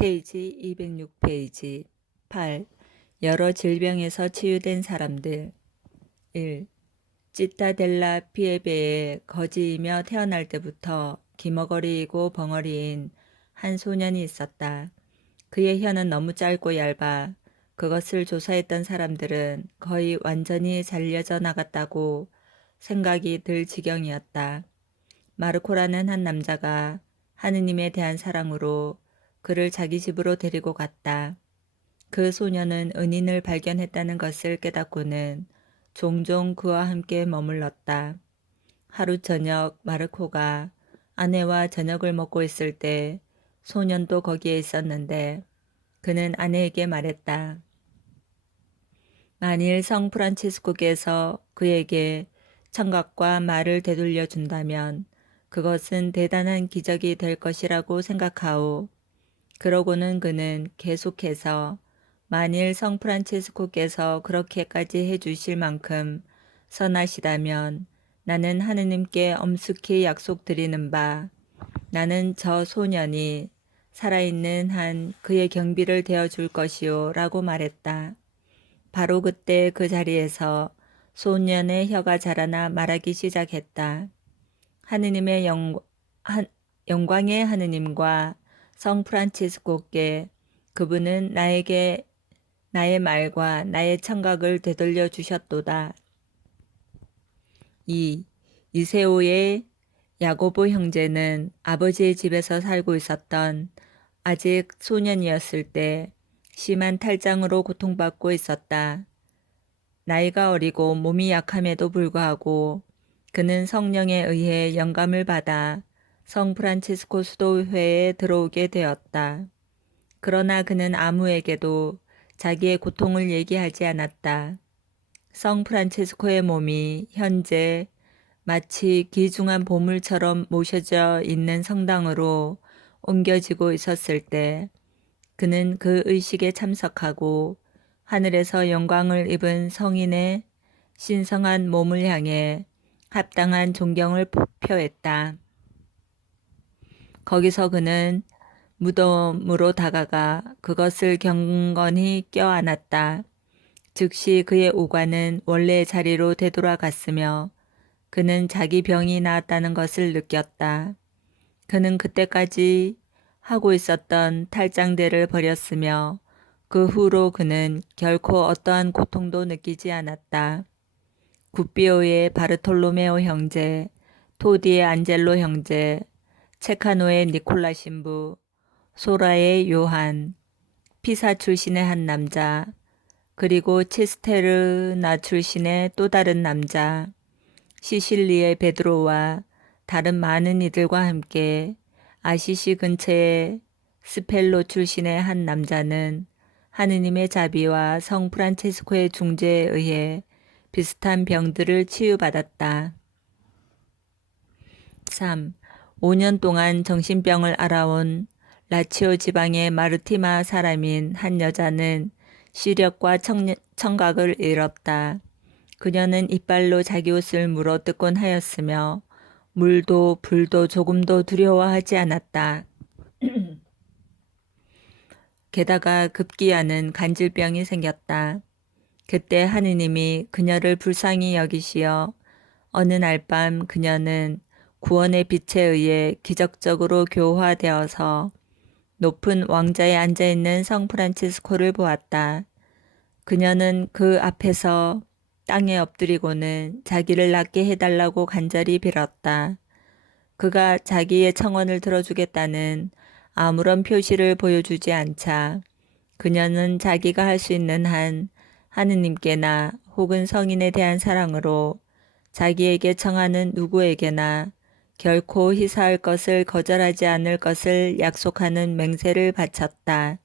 페이지 206페이지 8. 여러 질병에서 치유된 사람들. 1. 찌타델라 피에베에 거지이며 태어날 때부터 기머거리이고 벙어리인 한 소년이 있었다. 그의 혀는 너무 짧고 얇아 그것을 조사했던 사람들은 거의 완전히 잘려져 나갔다고 생각이 들 지경이었다. 마르코라는 한 남자가 하느님에 대한 사랑으로 그를 자기 집으로 데리고 갔다. 그 소녀는 은인을 발견했다는 것을 깨닫고는 종종 그와 함께 머물렀다. 하루 저녁 마르코가 아내와 저녁을 먹고 있을 때 소년도 거기에 있었는데 그는 아내에게 말했다. 만일 성 프란치스코께서 그에게 청각과 말을 되돌려 준다면 그것은 대단한 기적이 될 것이라고 생각하오. 그러고는 그는 계속해서 만일 성 프란치스코께서 그렇게까지 해주실 만큼 선하시다면 나는 하느님께 엄숙히 약속드리는 바 나는 저 소년이 살아있는 한 그의 경비를 되어줄 것이오 라고 말했다. 바로 그때 그 자리에서 소년의 혀가 자라나 말하기 시작했다. 하느님의 영광의 하느님과 성 프란치스코께 그분은 나에게 나의 말과 나의 청각을 되돌려 주셨도다. 2. 이세오의 야고보 형제는 아버지의 집에서 살고 있었던 아직 소년이었을 때 심한 탈장으로 고통받고 있었다. 나이가 어리고 몸이 약함에도 불구하고 그는 성령에 의해 영감을 받아 성 프란치스코 수도회에 들어오게 되었다. 그러나 그는 아무에게도 자기의 고통을 얘기하지 않았다. 성 프란치스코의 몸이 현재 마치 귀중한 보물처럼 모셔져 있는 성당으로 옮겨지고 있었을 때 그는 그 의식에 참석하고 하늘에서 영광을 입은 성인의 신성한 몸을 향해 합당한 존경을 표했다. 거기서 그는 무덤으로 다가가 그것을 경건히 껴안았다. 즉시 그의 오관은 원래의 자리로 되돌아갔으며 그는 자기 병이 나았다는 것을 느꼈다. 그는 그때까지 하고 있었던 탈장대를 버렸으며 그 후로 그는 결코 어떠한 고통도 느끼지 않았다. 구피오의 바르톨로메오 형제, 토디의 안젤로 형제, 체카노의 니콜라 신부, 소라의 요한, 피사 출신의 한 남자, 그리고 치스테르나 출신의 또 다른 남자, 시실리의 베드로와 다른 많은 이들과 함께 아시시 근처의 스펠로 출신의 한 남자는 하느님의 자비와 성 프란체스코의 중재에 의해 비슷한 병들을 치유받았다. 3. 5년 동안 정신병을 앓아온 라치오 지방의 마르티마 사람인 한 여자는 시력과 청각을 잃었다. 그녀는 이빨로 자기 옷을 물어뜯곤 하였으며 물도 불도 조금도 두려워하지 않았다. 게다가 급기야는 간질병이 생겼다. 그때 하느님이 그녀를 불쌍히 여기시어 어느 날 밤 그녀는 구원의 빛에 의해 기적적으로 교화되어서 높은 왕자에 앉아있는 성 프란치스코를 보았다. 그녀는 그 앞에서 땅에 엎드리고는 자기를 낫게 해달라고 간절히 빌었다. 그가 자기의 청원을 들어주겠다는 아무런 표시를 보여주지 않자 그녀는 자기가 할 수 있는 한 하느님께나 혹은 성인에 대한 사랑으로 자기에게 청하는 누구에게나 결코 희사할 것을 거절하지 않을 것을 약속하는 맹세를 바쳤다.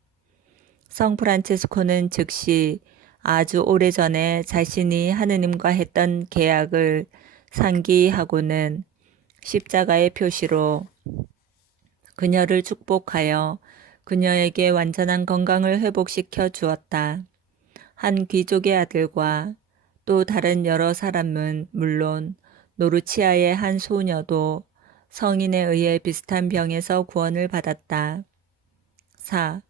성 프란체스코는 즉시 아주 오래전에 자신이 하느님과 했던 계약을 상기하고는 십자가의 표시로 그녀를 축복하여 그녀에게 완전한 건강을 회복시켜 주었다. 한 귀족의 아들과 또 다른 여러 사람은 물론 노르치아의 한 소녀도 성인에 의해 비슷한 병에서 구원을 받았다. 4.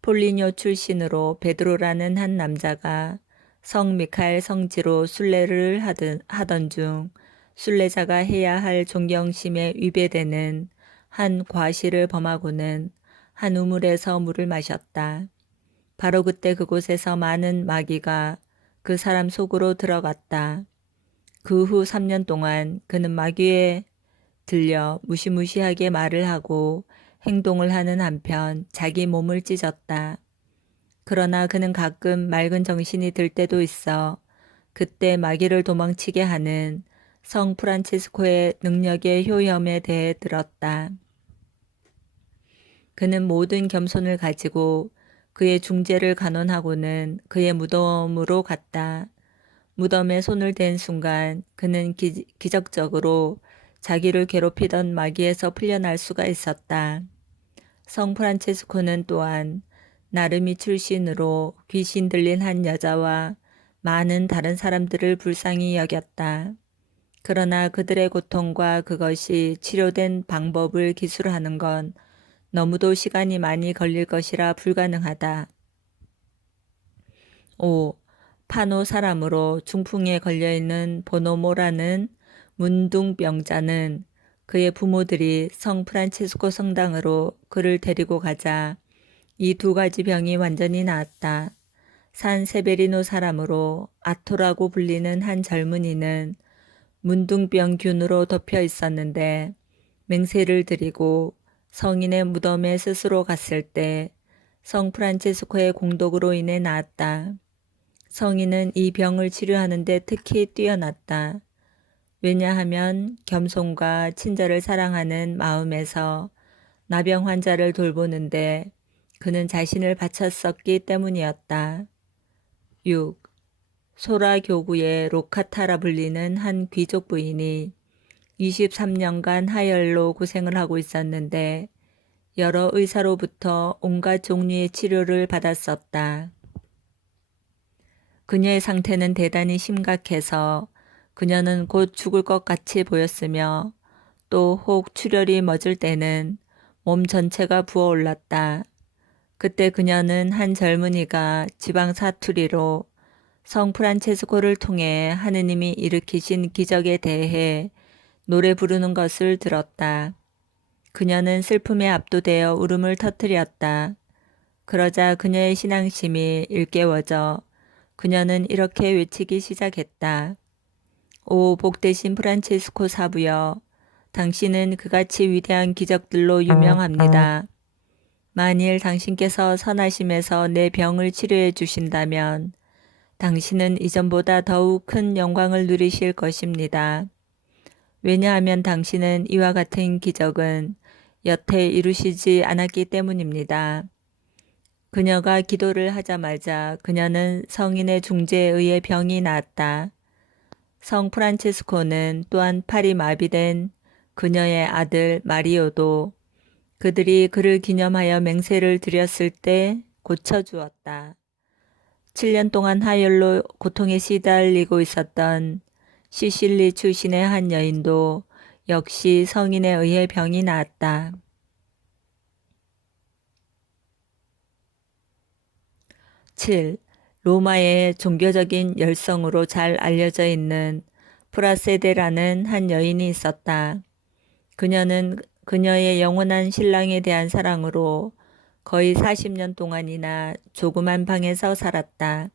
폴리뇨 출신으로 베드로라는 한 남자가 성 미카엘 성지로 순례를 하던 중 순례자가 해야 할 존경심에 위배되는 한 과실을 범하고는 한 우물에서 물을 마셨다. 바로 그때 그곳에서 많은 마귀가 그 사람 속으로 들어갔다. 그 후 3년 동안 그는 마귀에 들려 무시무시하게 말을 하고 행동을 하는 한편 자기 몸을 찢었다. 그러나 그는 가끔 맑은 정신이 들 때도 있어 그때 마귀를 도망치게 하는 성 프란치스코의 능력의 효험에 대해 들었다. 그는 모든 겸손을 가지고 그의 중재를 간원하고는 그의 무덤으로 갔다. 무덤에 손을 댄 순간 그는 기적적으로 자기를 괴롭히던 마귀에서 풀려날 수가 있었다. 성 프란체스코는 또한 나름이 출신으로 귀신 들린 한 여자와 많은 다른 사람들을 불쌍히 여겼다. 그러나 그들의 고통과 그것이 치료된 방법을 기술하는 건 너무도 시간이 많이 걸릴 것이라 불가능하다. 5. 파노 사람으로 중풍에 걸려있는 보노모라는 문둥병자는 그의 부모들이 성 프란치스코 성당으로 그를 데리고 가자 이 두 가지 병이 완전히 나았다. 산 세베리노 사람으로 아토라고 불리는 한 젊은이는 문둥병균으로 덮여 있었는데 맹세를 드리고 성인의 무덤에 스스로 갔을 때 성 프란치스코의 공덕으로 인해 나았다. 성인은 이 병을 치료하는 데 특히 뛰어났다. 왜냐하면 겸손과 친절을 사랑하는 마음에서 나병 환자를 돌보는데 그는 자신을 바쳤었기 때문이었다. 6. 소라 교구의 로카타라 불리는 한 귀족 부인이 23년간 하열로 고생을 하고 있었는데 여러 의사로부터 온갖 종류의 치료를 받았었다. 그녀의 상태는 대단히 심각해서 그녀는 곧 죽을 것 같이 보였으며 또 혹 출혈이 멎을 때는 몸 전체가 부어올랐다. 그때 그녀는 한 젊은이가 지방 사투리로 성 프란체스코를 통해 하느님이 일으키신 기적에 대해 노래 부르는 것을 들었다. 그녀는 슬픔에 압도되어 울음을 터뜨렸다. 그러자 그녀의 신앙심이 일깨워져 그녀는 이렇게 외치기 시작했다. 오 복되신 프란체스코 사부여, 당신은 그같이 위대한 기적들로 유명합니다. 만일 당신께서 선하심에서 내 병을 치료해 주신다면 당신은 이전보다 더욱 큰 영광을 누리실 것입니다. 왜냐하면 당신은 이와 같은 기적은 여태 이루시지 않았기 때문입니다. 그녀가 기도를 하자마자 그녀는 성인의 중재에 의해 병이 나았다. 성 프란치스코는 또한 팔이 마비된 그녀의 아들 마리오도 그들이 그를 기념하여 맹세를 드렸을 때 고쳐주었다. 7년 동안 하열로 고통에 시달리고 있었던 시실리 출신의 한 여인도 역시 성인에 의해 병이 나았다. 7. 로마의 종교적인 열성으로 잘 알려져 있는 프라세데라는 한 여인이 있었다. 그녀는 그녀의 영원한 신랑에 대한 사랑으로 거의 40년 동안이나 조그만 방에서 살았다.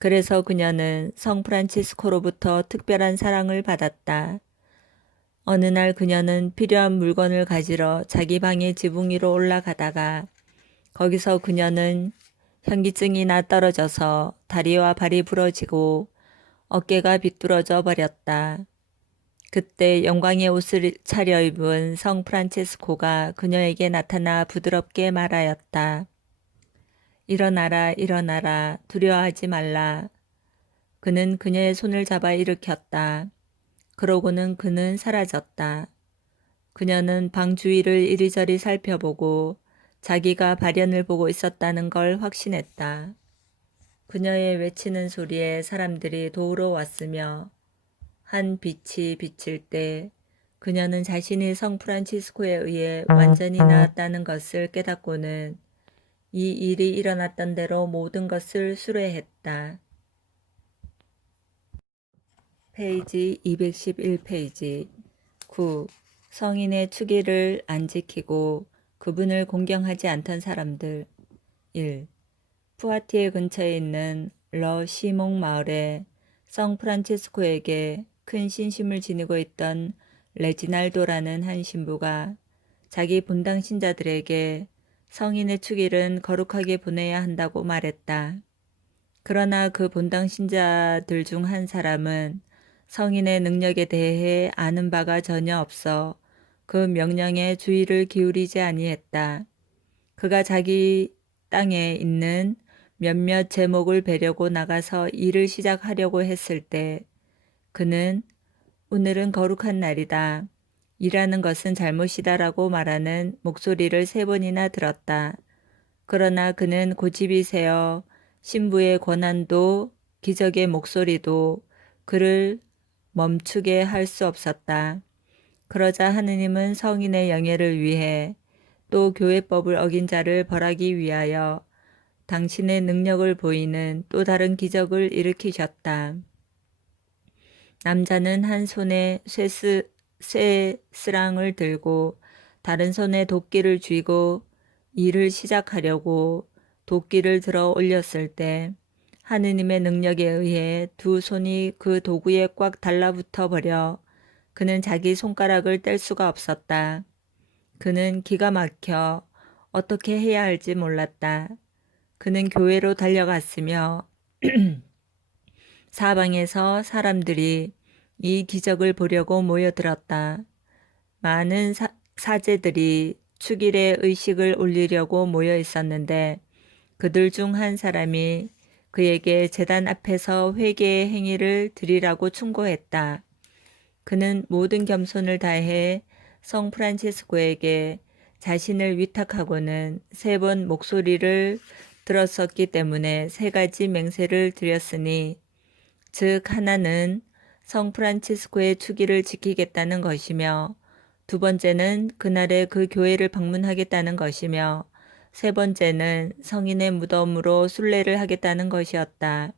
그래서 그녀는 성 프란치스코로부터 특별한 사랑을 받았다. 어느 날 그녀는 필요한 물건을 가지러 자기 방의 지붕 위로 올라가다가 거기서 그녀는 현기증이나 떨어져서 다리와 발이 부러지고 어깨가 비뚤어져 버렸다. 그때 영광의 옷을 차려입은 성 프란체스코가 그녀에게 나타나 부드럽게 말하였다. 일어나라, 일어나라, 두려워하지 말라. 그는 그녀의 손을 잡아 일으켰다. 그러고는 그는 사라졌다. 그녀는 방 주위를 이리저리 살펴보고 자기가 발현을 보고 있었다는 걸 확신했다. 그녀의 외치는 소리에 사람들이 도우러 왔으며 한 빛이 비칠 때 그녀는 자신이 성 프란치스코에 의해 완전히 나았다는 것을 깨닫고는 이 일이 일어났던 대로 모든 것을 수뢰했다. 페이지 211페이지 9. 성인의 축의를 안 지키고 그분을 공경하지 않던 사람들. 1. 푸아티에 근처에 있는 러 시몽 마을에 성 프란치스코에게 큰 신심을 지니고 있던 레지날도라는 한 신부가 자기 본당 신자들에게 성인의 축일은 거룩하게 보내야 한다고 말했다. 그러나 그 본당 신자들 중 한 사람은 성인의 능력에 대해 아는 바가 전혀 없어 그 명령에 주의를 기울이지 아니했다. 그가 자기 땅에 있는 몇몇 제목을 베려고 나가서 일을 시작하려고 했을 때 그는 오늘은 거룩한 날이다. 일하는 것은 잘못이다라고 말하는 목소리를 3번이나 들었다. 그러나 그는 고집이 세어 신부의 권한도 기적의 목소리도 그를 멈추게 할 수 없었다. 그러자 하느님은 성인의 영예를 위해 또 교회법을 어긴 자를 벌하기 위하여 당신의 능력을 보이는 또 다른 기적을 일으키셨다. 남자는 한 손에 쇠스랑을 들고 다른 손에 도끼를 쥐고 일을 시작하려고 도끼를 들어 올렸을 때 하느님의 능력에 의해 두 손이 그 도구에 꽉 달라붙어 버려 그는 자기 손가락을 뗄 수가 없었다. 그는 기가 막혀 어떻게 해야 할지 몰랐다. 그는 교회로 달려갔으며 사방에서 사람들이 이 기적을 보려고 모여들었다. 많은 사제들이 축일의 의식을 올리려고 모여 있었는데 그들 중 한 사람이 그에게 제단 앞에서 회개의 행위를 드리라고 충고했다. 그는 모든 겸손을 다해 성 프란치스코에게 자신을 위탁하고는 3번 목소리를 들었었기 때문에 3가지 맹세를 드렸으니 즉 하나는 성 프란치스코의 축일을 지키겠다는 것이며 2번째는 그날에 그 교회를 방문하겠다는 것이며 3번째는 성인의 무덤으로 순례를 하겠다는 것이었다.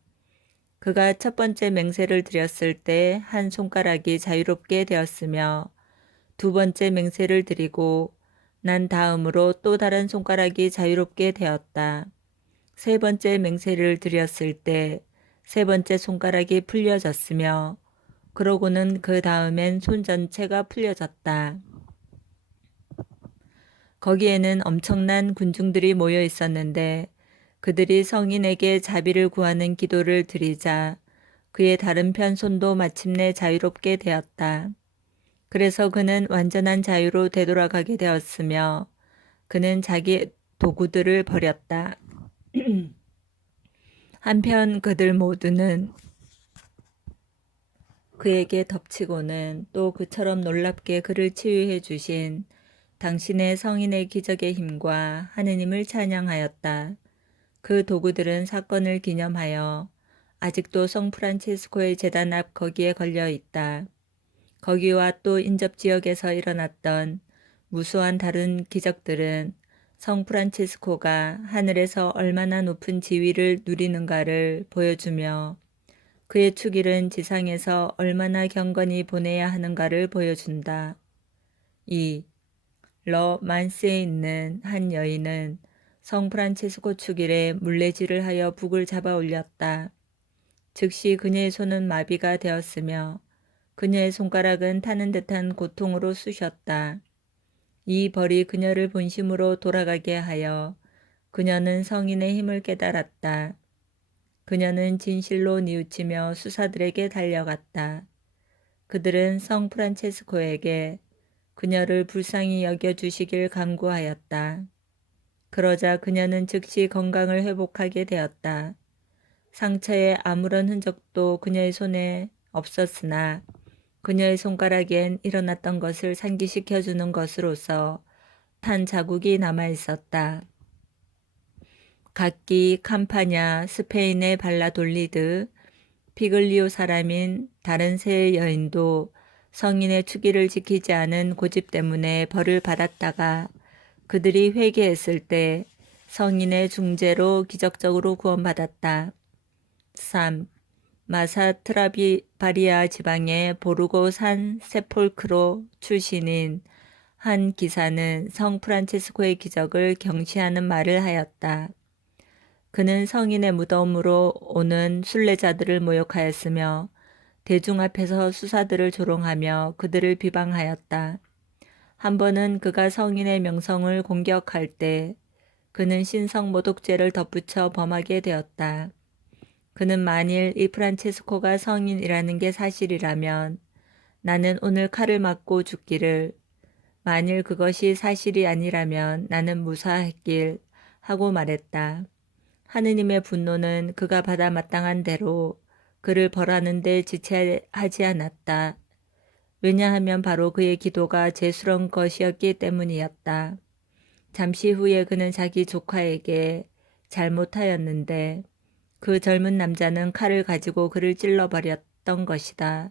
그가 1번째 맹세를 드렸을 때 한 손가락이 자유롭게 되었으며 2번째 맹세를 드리고 난 다음으로 또 다른 손가락이 자유롭게 되었다. 3번째 맹세를 드렸을 때 3번째 손가락이 풀려졌으며 그러고는 그 다음엔 손 전체가 풀려졌다. 거기에는 엄청난 군중들이 모여 있었는데 그들이 성인에게 자비를 구하는 기도를 드리자 그의 다른 편 손도 마침내 자유롭게 되었다. 그래서 그는 완전한 자유로 되돌아가게 되었으며 그는 자기 도구들을 버렸다. 한편 그들 모두는 그에게 덮치고는 또 그처럼 놀랍게 그를 치유해 주신 당신의 성인의 기적의 힘과 하느님을 찬양하였다. 그 도구들은 사건을 기념하여 아직도 성 프란치스코의 제단 앞 거기에 걸려 있다. 거기와 또 인접 지역에서 일어났던 무수한 다른 기적들은 성 프란치스코가 하늘에서 얼마나 높은 지위를 누리는가를 보여주며 그의 축일은 지상에서 얼마나 경건히 보내야 하는가를 보여준다. 2. 러 만스에 있는 한 여인은 성 프란치스코 축일에 물레질을 하여 북을 잡아 올렸다. 즉시 그녀의 손은 마비가 되었으며 그녀의 손가락은 타는 듯한 고통으로 쑤셨다. 이 벌이 그녀를 본심으로 돌아가게 하여 그녀는 성인의 힘을 깨달았다. 그녀는 진실로 뉘우치며 수사들에게 달려갔다. 그들은 성 프란체스코에게 그녀를 불쌍히 여겨주시길 간구하였다. 그러자 그녀는 즉시 건강을 회복하게 되었다. 상처에 아무런 흔적도 그녀의 손에 없었으나 그녀의 손가락엔 일어났던 것을 상기시켜주는 것으로서 탄 자국이 남아있었다. 각기 캄파냐, 스페인의 발라돌리드, 피글리오 사람인 다른 세 여인도 성인의 축일을 지키지 않은 고집 때문에 벌을 받았다가 그들이 회개했을 때 성인의 중재로 기적적으로 구원받았다. 3. 마사트라바리아 지방의 보르고 산 세폴크로 출신인 한 기사는 성 프란체스코의 기적을 경시하는 말을 하였다. 그는 성인의 무덤으로 오는 순례자들을 모욕하였으며 대중 앞에서 수사들을 조롱하며 그들을 비방하였다. 한 번은 그가 성인의 명성을 공격할 때 그는 신성모독죄를 덧붙여 범하게 되었다. 그는 만일 이 프란체스코가 성인이라는 게 사실이라면 나는 오늘 칼을 맞고 죽기를, 만일 그것이 사실이 아니라면 나는 무사했길 하고 말했다. 하느님의 분노는 그가 받아 마땅한 대로 그를 벌하는 데 지체하지 않았다. 왜냐하면 바로 그의 기도가 죄스러운 것이었기 때문이었다. 잠시 후에 그는 자기 조카에게 잘못하였는데 그 젊은 남자는 칼을 가지고 그를 찔러버렸던 것이다.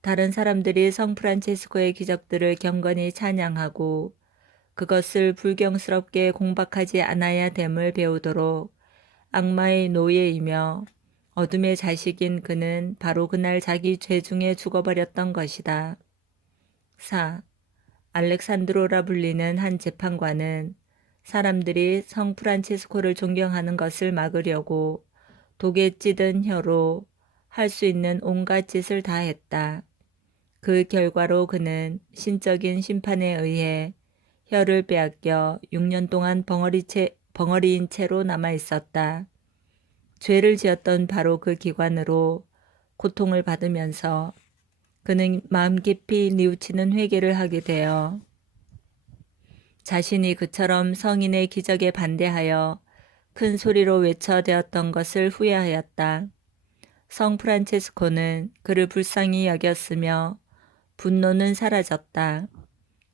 다른 사람들이 성 프란체스코의 기적들을 경건히 찬양하고 그것을 불경스럽게 공박하지 않아야 됨을 배우도록 악마의 노예이며 어둠의 자식인 그는 바로 그날 자기 죄 중에 죽어버렸던 것이다. 4. 알렉산드로라 불리는 한 재판관은 사람들이 성 프란체스코를 존경하는 것을 막으려고 독에 찌든 혀로 할 수 있는 온갖 짓을 다 했다. 그 결과로 그는 신적인 심판에 의해 혀를 빼앗겨 6년 동안 벙어리인 채로 남아 있었다. 죄를 지었던 바로 그 기관으로 고통을 받으면서 그는 마음 깊이 뉘우치는 회개를 하게 되어 자신이 그처럼 성인의 기적에 반대하여 큰 소리로 외쳐대었던 것을 후회하였다. 성 프란체스코는 그를 불쌍히 여겼으며 분노는 사라졌다.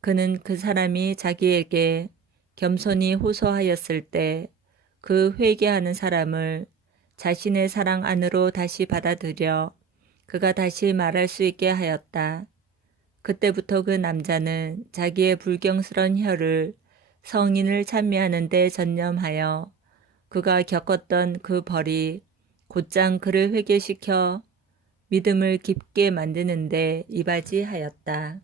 그는 그 사람이 자기에게 겸손히 호소하였을 때 그 회개하는 사람을 자신의 사랑 안으로 다시 받아들여 그가 다시 말할 수 있게 하였다. 그때부터 그 남자는 자기의 불경스러운 혀를 성인을 찬미하는 데 전념하여 그가 겪었던 그 벌이 곧장 그를 회개시켜 믿음을 깊게 만드는 데 이바지하였다.